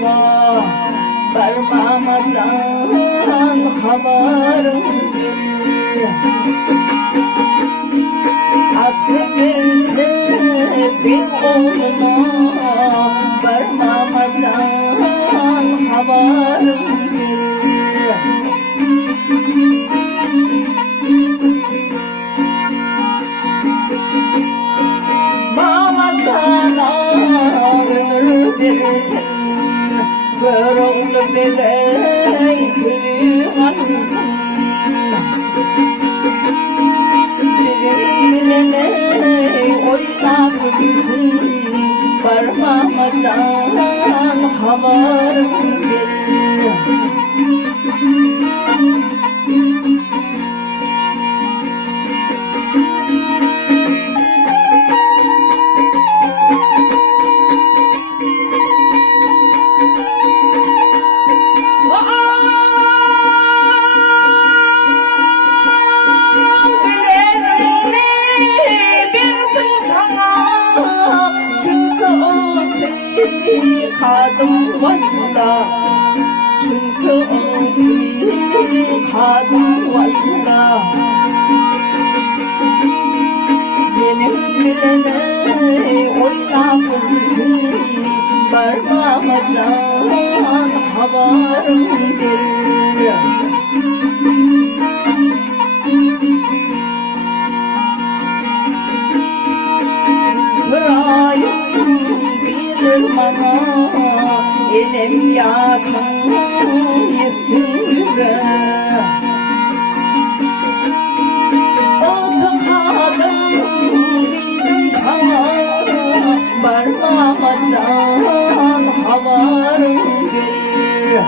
var Barmamadan haberim affederce bir oğluna Barmamadan haberim bir oğlu birey sığansın bilene oynap gülsün parmağımdan haberim gelir Kadım valla çünkü o bir kadım valla benim bilene oynap gülsün parmağımdan haberim gelir sırayım bilir bana elim yaşım yüzünde otokadım dedim sana parmağımdan haberim gelir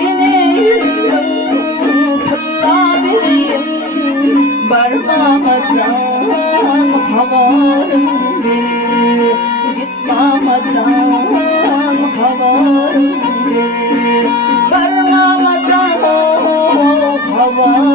yine yüzüm kılla biriyim parmağımdan haberim gelir gitmamdan haberim gelir parmağımdan haberim